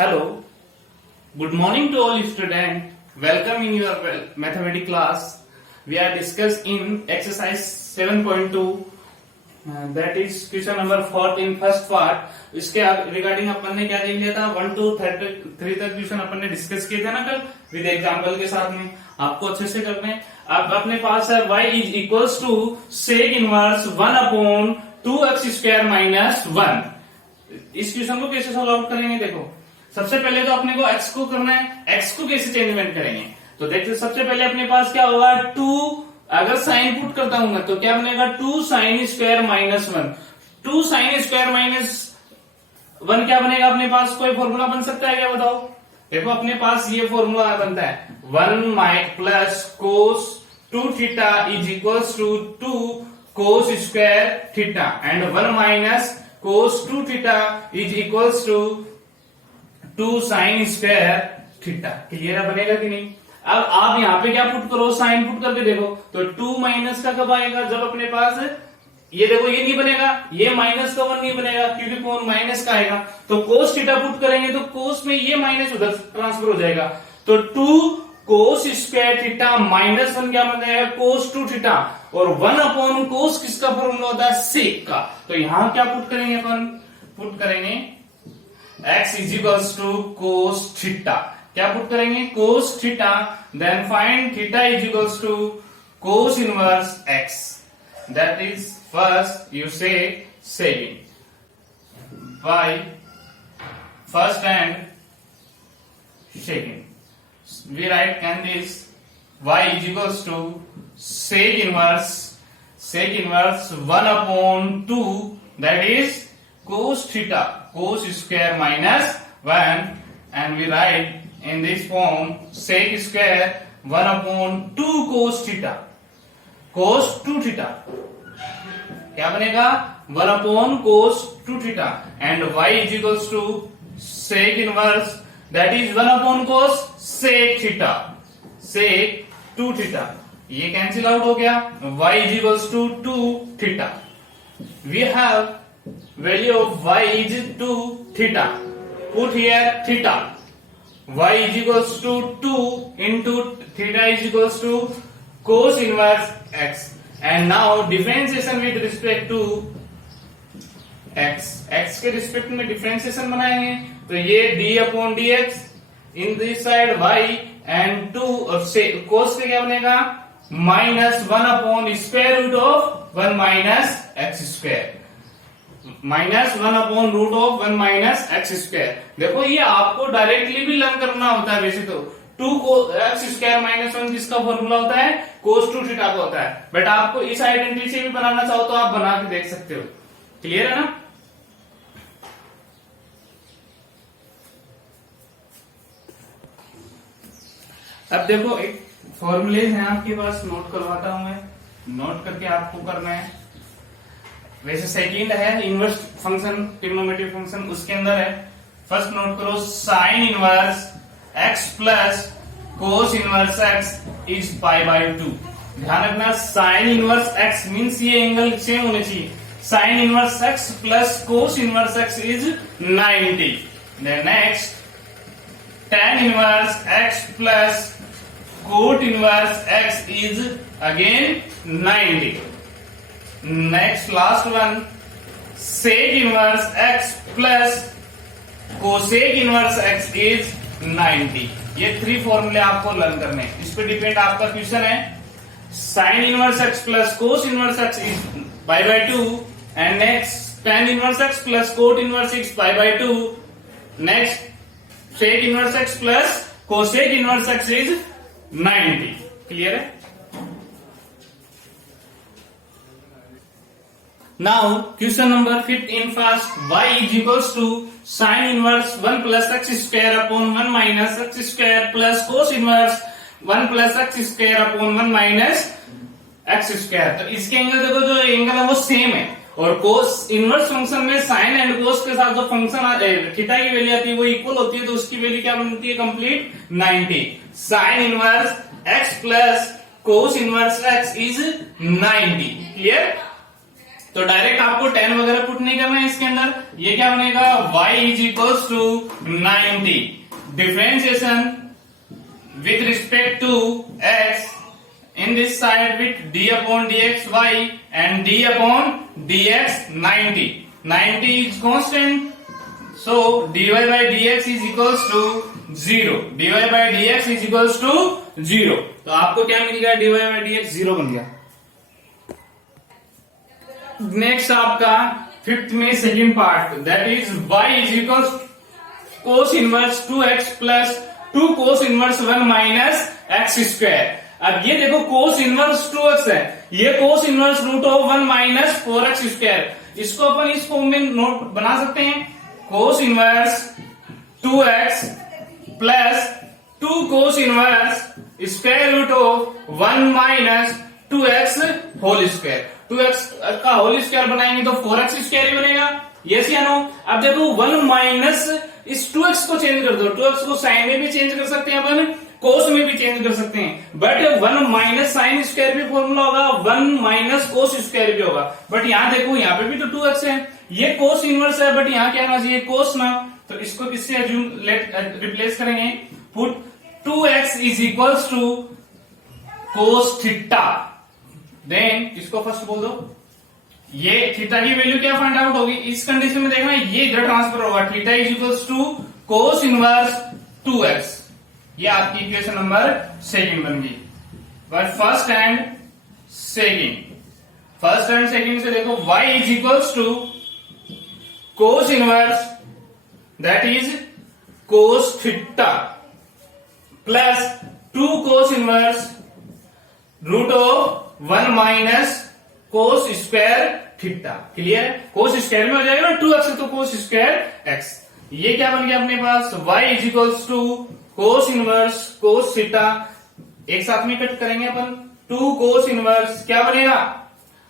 Hello, good morning to all students. Welcome in your mathematics class. We are discussing in exercise 7.2. That is question number 4 in first part. इसके regarding अपन ने क्या देख लिया था 1 to 3 तक question अपन ने discuss किए थे ना कल विद एग्जाम्पल के साथ में. आपको अच्छे से करने हैं. अब अपने पास है y is equals to sec inverse 1 upon 2x square minus 1. इस क्वेश्चन को कैसे सॉल्व आउट करेंगे? देखो, सबसे पहले तो अपने को x को करना है. x को कैसे चेंजमेंट करेंगे? तो देखते सबसे पहले अपने पास क्या होगा 2. अगर साइन पुट करता हूं मैं तो क्या बनेगा 2 sine square minus 1. 2 sine square minus 1 क्या बनेगा अपने पास? कोई फॉर्मूला बन सकता है क्या? बताओ. देखो अपने पास ये फॉर्मूला बनता है 1 माइ plus cos 2 theta is equals to 2 cos square theta and 1 minus cos 2 theta is equals to 2 sine square theta. Clear बनेगा कि नहीं? अब आप यहाँ पे क्या पुट करो, साइन पुट करके देखो तो 2 माइनस का कब आएगा? जब अपने पास ये देखो ये नहीं बनेगा, ये माइनस का 1 नहीं बनेगा क्योंकि कौन माइनस का आएगा. तो कोस थीटा पुट करेंगे तो कोस में ये माइनस उधर ट्रांसफर हो जाएगा. तो 2 कोस स्क्वायर थीटा माइनस 1 क्या बन जाएगा? कोस 2 थीटा. और 1 अपॉन कोस किसका फॉर्मूला होता है? सेक का. तो यहां क्या पुट करेंगे अपन? पुट करेंगे x is equals to cos theta. क्या पुट करेंगे? Cos theta. Then find theta is equals to cos inverse x. That is first you say second by first and second. We write can this y is equals to sec inverse 1 upon 2 that is cos theta cos square minus 1 and we write in this form sec square 1 upon 2 cos theta cos 2 theta क्या बनेगा 1 upon cos 2 theta and y is equals to sec inverse that is 1 upon cos sec theta sec 2 theta. ये cancel out हो गया. y is equals to 2 theta. We have value of y is 2 theta. Put here theta. y is equals to 2 into theta is equals to cos inverse x. And now differentiation with respect to x. x के respect में differentiation बनाएंगे तो ये d upon dx in this side y and 2 और cos से क्या बनेगा minus 1 upon square root of 1 minus x square minus 1 upon root of 1 minus x square. देखो ये आपको डायरेक्टली भी लर्न करना होता है. वैसे तो 2 को एक्स स्क्वायर माइनस 1 जिसका फॉर्मूला होता है कोस 2 थीटा का होता है. बट आपको इस आइडेंटिटी से भी बनाना चाहो तो आप बना के देख सकते हो. क्लियर है ना? अब देखो एक फॉर्मूले हैं आपके पास, नोट करवाता हूं मैं. नोट करके आपको करना है. वैसे सेकंड है इनवर्स फंक्शन ट्रिग्नोमेट्रिक फंक्शन, उसके अंदर है. फर्स्ट नोट करो sine inverse x plus cos inverse x is pi by 2. ध्यान रखना साइन इनवर्स x मीन्स ये एंगल सेम होने चाहिए. Sine inverse x plus cos inverse x is 90. Then next tan inverse x plus cot inverse x is again 90. Next last one sec inverse x plus cosec inverse x is 90. ये 3 फॉर्मूले आपको learn करने हैं. इस पे depend आपका question है. sin inverse x plus cos inverse x is pi by 2 and next tan inverse x plus cot inverse x pi by 2. Next sec inverse x plus cosec inverse x is 90. Clear है? Now question number 5 in first y is equals to sine inverse 1 plus x square upon 1 minus x square plus cos inverse 1 plus x square upon 1 minus x square. तो इसके angle देखो जो angle है वो same है. और cos inverse function में sign and cos के साथ जो फंक्शन थीटा की वैल्यू आती है वो इक्वल होती है. तो उसकी वैल्यू क्या बनती है? Complete 90. Sign inverse x plus cos inverse x is 90. Clear? तो डायरेक्ट आपको 10 वगैरह पुट नहीं करना है इसके अंदर। ये क्या बनेगा, y is equals to 90, differentiation with respect to x in this side with d upon dxy and d upon dx 90. 90 is constant, so dy by dx is equals to 0. dy by dx is equals to 0. तो आपको क्या मिल गया, dy by dx 0 बन गया। Next आपका fifth में second part, that is y is equals cos inverse 2x plus 2 cos inverse 1 minus x square. अब ये देखो cos इनवर्स 2x है, ये cos inverse root of 1 minus 4x square. इसको अपन इस फॉर्म में नोट बना सकते हैं, cos inverse 2x plus 2 cos inverse square root of 1 minus 2x whole square. 2x का होल स्क्वायर बनाएंगे तो 4x स्क्वायर ही बनेगा, यस या नो। अब देखो 1 माइनस इस 2x को चेंज कर दो, 2x को साइन में भी चेंज कर सकते हैं अपन, कोस में भी चेंज कर सकते हैं, बट 1 माइनस साइन स्क्वायर भी फॉर्मूला होगा, 1 माइनस कोस स्क्वायर भी होगा। बट यहाँ देखो यहाँ पे भी तो 2x है, ये कोस इनवर्स है, बट यहाँ क्या आना चाहिए, कोस ना। तो इसको किससे रिप्लेस करेंगे, put 2x is equals to cos theta, then इसको फर्स्ट बोल दो, ये थीटा की वैल्यू क्या फाइंड आउट होगी, इस कंडीशन में देखना ये इधर ट्रांसफर होगा, theta is equals to cos inverse 2x। ये आपकी इक्वेशन नंबर सेकंड बन गई। बट फर्स्ट एंड सेकंड से देखो y is equals to cos inverse that is cos theta plus 2 cos inverse root of 1 minus cos square theta. Clear, cos square में हो जाएगा ना 2x तो कोस स्क्वायर x। ये क्या बन गया अपने पास, y is equals to cos inverse cos theta, एक साथ में कट करेंगे अपन, 2 कोस इनवर्स क्या बनेगा,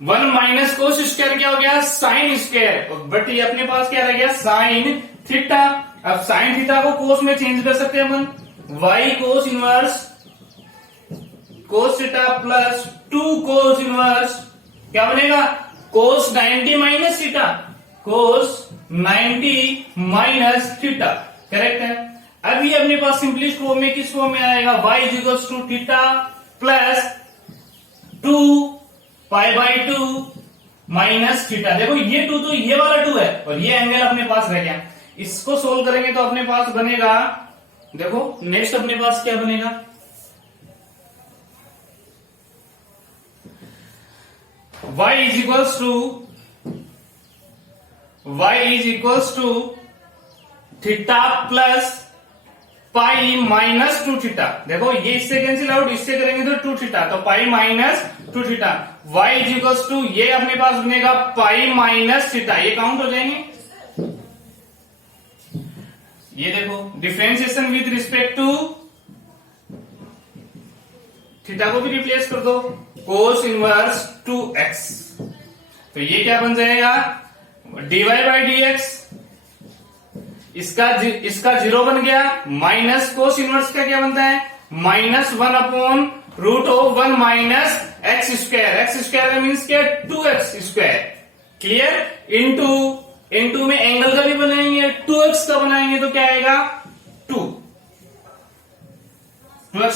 1 माइनस कोस स्क्वायर क्या हो गया, साइन स्क्वायर, बट ये अपने पास क्या रह गया, साइन थीटा। अब साइन थीटा को कोस में चेंज कर सकते हैं अपन, y कोस inverse cos theta plus 2 cos inverse क्या बनेगा, कोस 90 माइनस थीटा, कोस 90 माइनस थीटा, करेक्ट है। अब ये अपने पास सिंपलिस्ट फॉर्म में किस फॉर्म में आएगा, y is equals to theta plus 2 pi by 2 minus theta. देखो ये 2 तो ये वाला 2 है और ये एंगल अपने पास रह गया, इसको सोल्व करेंगे तो अपने पास बनेगा, देखो नेक्स्ट अपने पास क्या बनेगा, y is equals to theta plus pi minus 2 theta. देखो ये इससे कैंसिल आउट, इससे करेंगे तो 2 थीटा, तो pi minus 2 theta. y is equals to ये अपने पास बनेगा पाई माइनस थीटा, ये काउंट हो जाएंगे। ये देखो differentiation with respect to theta को भी रिप्लेस कर दो, कोस इनवर्स 2x, तो ये क्या बन जाएगा, dy बाई dx, इसका 0 बन गया, माइनस कोस इनवर्स का क्या बनता है, minus 1 upon root of 1 minus x square. X square means क्या, 2x स्क्वायर। क्लियर, इनटू में एंगल का भी बनाएंगे, 2x का बनाएंगे तो क्या आएगा, 2x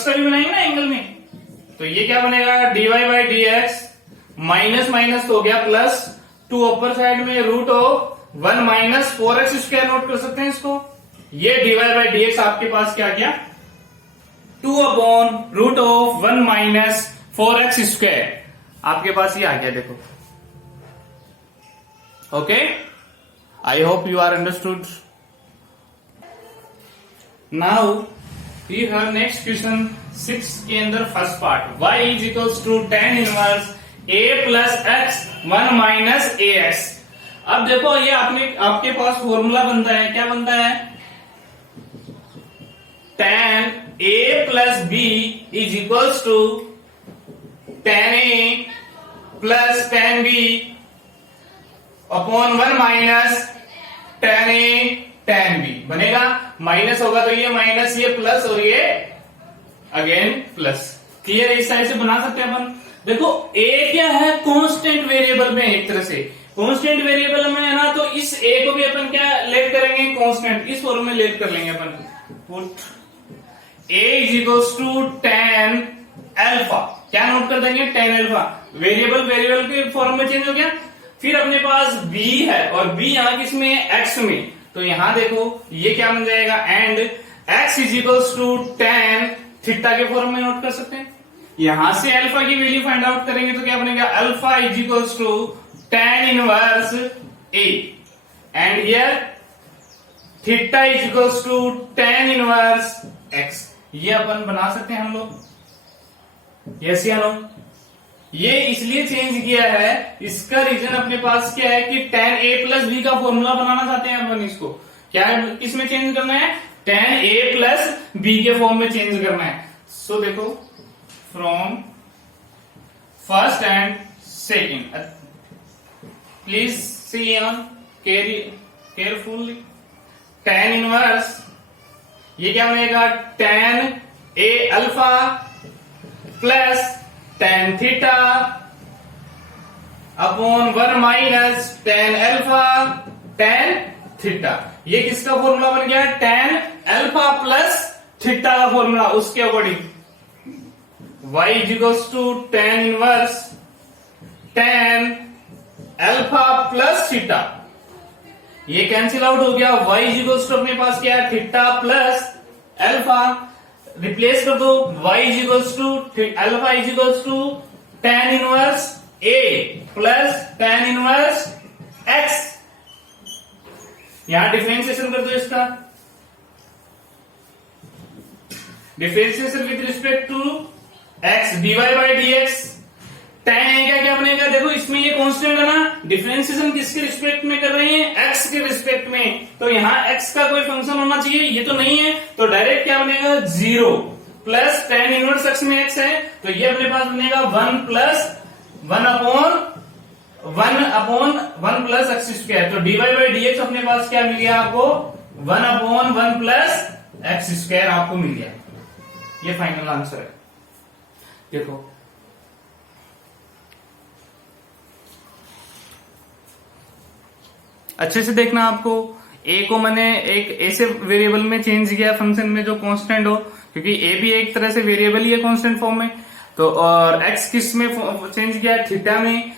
का भी बनाएंगे ना एंगल में, तो ये क्या बनेगा, dy by dx, minus minus हो गया प्लस 2 अपर साइड में root of 1 minus 4x square note कर सकते हैं इसको। ये dy बाई dx आपके पास क्या गया, 2 upon root of 1 minus 4x square, आपके पास ये आ गया। देखो, okay, I hope you are understood. Now we have next question 6 के अंदर first part, y is equals to tan inverse a plus x 1 minus ax। अब देखो ये आपके पास फॉर्मूला बनता है, क्या बनता है, tan a plus b is equals to tan a plus tan b upon 1 minus tan a tan b बनेगा। माइनस होगा तो ये माइनस, ये प्लस और ये अगेन प्लस। क्लियर, इस साइड से बना सकते हैं अपन। देखो a क्या है, कांस्टेंट वेरिएबल में, एक तरह से कांस्टेंट वेरिएबल में है ना, तो इस a को भी अपन क्या लेट करेंगे, कांस्टेंट, इस फॉर्म में लेट कर लेंगे अपन। Put a is equals to tan alpha, क्या नोट कर देंगे, tan अल्फा, वेरिएबल वेरिएबल के फॉर्म में चेंज हो गया। फिर अपने पास b है और b यहाँ किसमें है, x में, तो यहां देखो ये क्या बन जाएगा, and x is equals to tan theta के फॉर्म में नोट कर सकते हैं। यहां से अल्फा की वैल्यू फाइंड आउट करेंगे तो क्या बनेगा, alpha is equals to tan inverse a, and here theta is equals to tan inverse x। ये अपन बना सकते हैं हम लोग, यस या नो। ये इसलिए चेंज किया है, इसका रीजन अपने पास क्या है कि tan a प्लस b का फॉर्मूला बनाना चाहते हैं अपन, इसको क्या है, किसमें चेंज करना है, tan a प्लस b के फॉर्म में चेंज करना है। सो देखो, from first and second, please see on carefully, tan inverse, ये क्या बनेगा, tan a alpha plus tan theta upon 1 minus tan alpha tan theta. ये किसका फॉर्मूला बन गया, tan अल्फा प्लस थीटा का फॉर्मूला, उसके according y is equals to tan inverse tan alpha plus theta, ये कैंसिल आउट हो गया। y is equals to अपने पास क्या है, थीटा प्लस अल्फा, रिप्लेस कर दो, y is equals to alpha is equals to tan inverse a plus tan inverse x। यहां डिफरेंशिएशन कर दो इसका, differentiation with respect to x dy by dx, tan a का क्या बनेगा, देखो इसमें ये कांस्टेंट है ना, डिफरेंशिएशन किसके रिस्पेक्ट में कर रहे हैं, x के रिस्पेक्ट में, तो यहाँ x का कोई फंक्शन होना चाहिए, ये तो नहीं है, तो डायरेक्ट क्या बनेगा, 0 प्लस tan इनवर्स x में x है, तो ये अपने पास बनेगा 1 प्लस 1 प्लस x स्क्वायर, तो dy बाई dx अपने पास क्या मिल गया आपको, 1 प्लस x स्क्वायर आपको मिल गया। ये फाइनल आंसर है। देखो अच्छे से देखना, आपको a को मैंने एक ऐसे वेरिएबल में चेंज किया फंक्शन में जो कांस्टेंट हो, क्योंकि a भी एक तरह से वेरिएबल ही है कांस्टेंट फॉर्म में, तो और x किस में चेंज किया, थीटा में।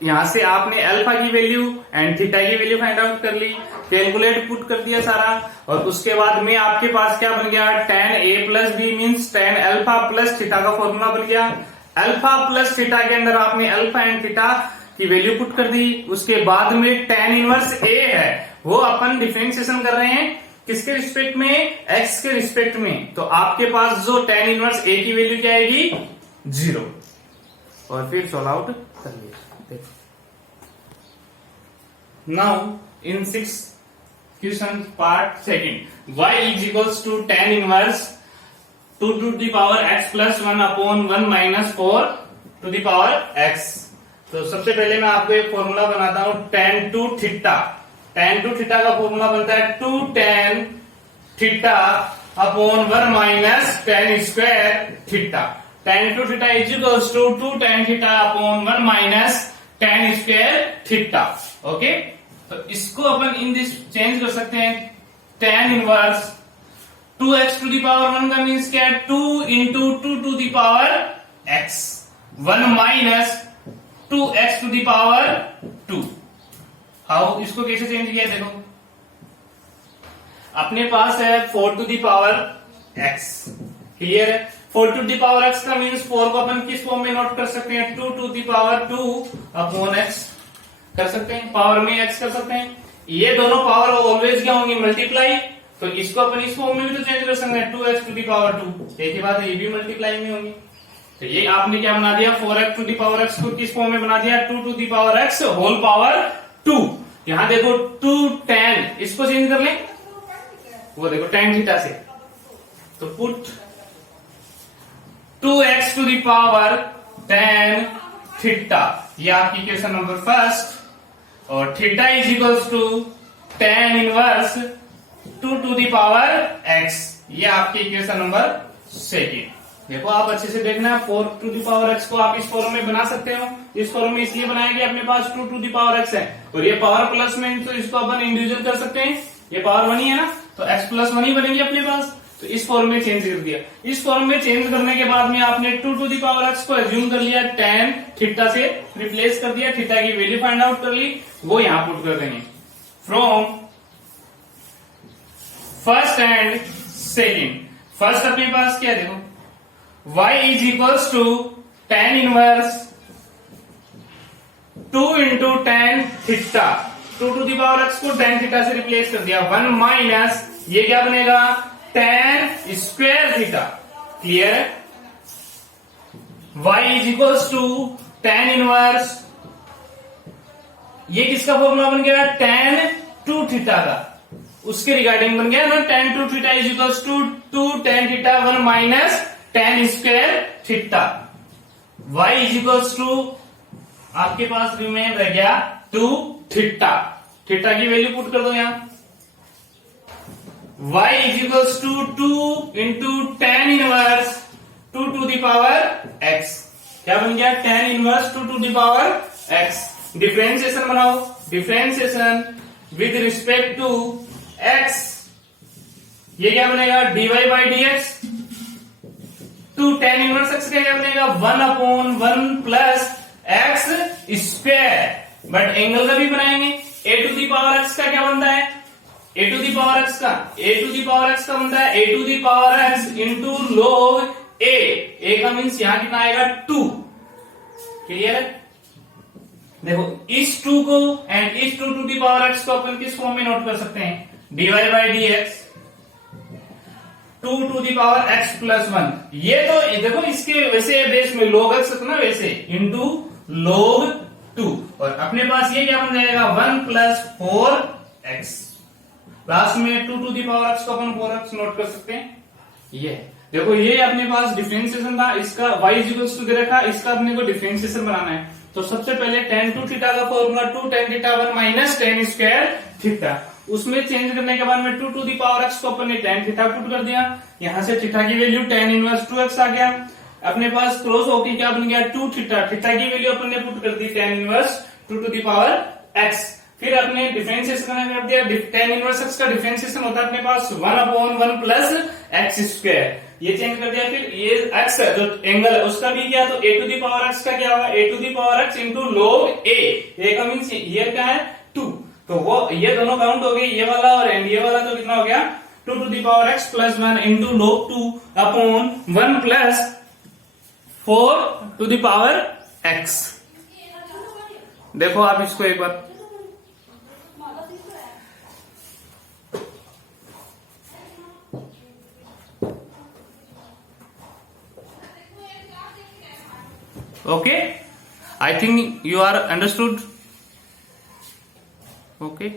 यहां से आपने अल्फा की वैल्यू एंड थीटा की वैल्यू फाइंड आउट कर ली, कैलकुलेट पुट कर दिया सारा, और उसके बाद में आपके पास क्या बन गया, tan a plus b means tan alpha plus theta का फॉर्मूला बन गया। अल्फा प्लस थीटा के अंदर आपने अल्फा एंड थीटा की वैल्यू पुट कर दी, उसके बाद में tan इनवर्स a है, वो अपन डिफरेंशिएशन कर रहे हैं किसके रिस्पेक्ट में, x के रिस्पेक्ट में, तो आपके पास जो tan इनवर्स a की वैल्यू क्या आएगी, 0, और फिर सॉल्व आउट कर लिया। Now in 6 question part second, y is equals to tan inverse 2 to the power x plus 1 upon 1 minus 4 to the power x। तो सबसे पहले मैं आपको एक फॉर्मूला बनाता हूं, tan two theta, tan two theta का फॉर्मूला बनता है 2 tan theta upon 1 minus tan square theta. tan two theta is equals to 2 tan theta upon 1 minus tan square theta. Okay, तो इसको अपन इन दिस चेंज कर सकते हैं, tan inverse 2x to the power 1 का means क्या है, 2 into 2 to the power x, 1 minus 2x to the power 2। How, इसको कैसे चेंज किया, देखो अपने पास है 4 to the power x, clear है, 4 टू द पावर x का मीन्स 4 को अपन किस फॉर्म में नोट कर सकते हैं, 2 to the power 2 upon x कर सकते हैं, पावर में x कर सकते हैं। ये दोनों पावर ऑलवेज क्या होंगी, मल्टीप्लाई, तो इसको अपन इस फॉर्म में भी तो चेंज कर सकते हैं, 2x टू द पावर 2, एक ही बात है, ये भी मल्टीप्लाई में होंगी। तो ये आपने क्या बना दिया, 4x to the power x को किस फॉर्म में बना दिया, 2 to the power x whole power 2। यहां देखो 2 tan, इसको चेंज कर लें, वो देखो tan थीटा से, तो put 2x to the power tan theta, ये आपकी क्वेश्चन नंबर फर्स्ट, और theta is equals to tan inverse 2 to the power x, ये आपकी क्वेश्चन नंबर सेकेंड। देखो आप अच्छे से देखना, 4 टू द पावर x को आप इस फॉर्म में बना सकते हो। इस फॉर्म में इसलिए बनाएंगे अपने पास 2 टू द पावर x है, और ये पावर प्लस में तो इसको अपन इंडिविजुअल कर सकते हैं, ये पावर 1 ही है ना, तो x प्लस 1 ही बनेंगे अपने पास। तो इस फॉर्म में चेंज कर दिया। इस फॉर्म में चेंज करने के बाद में आपने 2 टू द पावर x को एज्यूम कर लिया, tan थीटा से रिप्लेस कर दिया, थीटा की वैल्यू फाइंड आउट कर ली, वो यहां पुट कर देंगे from first and second. First अपने पास क्या देखो, y is equals to tan inverse 2 into tan theta, 2 to the power x को tan थीटा से रिप्लेस कर दिया, 1 माइनस ये क्या बनेगा tan स्क्वायर थीटा। क्लियर है? y is equals to tan inverse, ये किसका फॉर्मूला बन गया, tan 2 थीटा का, उसके रिगार्डिंग बन गया ना, tan 2 theta is equals to 2 tan theta 1 minus tan square theta. y is equals to आपके पास रिमेन रह गया 2 थीटा, थीटा की वैल्यू पुट कर दो यहां, y is equals to 2 into tan inverse 2 to the power x, क्या बन गया tan inverse 2 to the power x। Differentiation बनाओ, differentiation with respect to x, ये क्या बनेगा dy by dx, to tan inverse x का क्या बनेगा 1/1 plus x square. But angle का भी बनाएंगे, a to the power x का क्या बनता है, a to the power x का, a to the power x का बनता है a to the power x into log a का मीन्स यहां कितना आएगा 2। क्लियर है? देखो इस 2 को एंड इस 2 टू दी पावर x को अपन किस फॉर्म में नोट कर सकते हैं, dy by dx 2 to the power x plus 1। ये तो देखो इसके वैसे बेस में log x ना, वैसे इंटू log 2, और अपने पास ये क्या बन जाएगा 1 प्लस 4x, लास्ट में 2 टू दी पावर x को अपन 4x नोट कर सकते हैं। ये देखो ये अपने पास डिफरेंशिएशन था, इसका y इज इक्वल्स टू दे रखा, इसका अपने को डिफरेंशिएशन बनाना है। तो सबसे पहले tan 2 थीटा का formula 2 tan theta 1 minus tan square theta, उसमें चेंज करने के बाद में 2 टू दी पावर x को अपन ने tan थीटा पुट कर दिया, यहां से थीटा की वैल्यू tan इनवर्स 2x आ गया, अपने पास क्रॉस होके क्या बन गया 2 थीटा, थीटा की वैल्यू अपन ने पुट कर दी tan inverse 2 to the power x। फिर अपने डिफरेंशिएशन कर दिया, tan इनवर्स x का डिफरेंशिएशन होता है अपने पास 1/1 प्लस x स्क्वायर, ये चेंज कर दिया। फिर ये x जो एंगल है उसका भी क्या, तो a to the power x का क्या होगा a to the power x into log a का मीन्स ये क्या है 2, तो वो ये दोनों काउंट हो गए, ये वाला और एंड ये वाला, तो कितना हो गया 2 to the power x plus 1 into log 2 upon 1 plus 4 to the power x। देखो आप इसको एक बार, okay, I think you are understood, okay।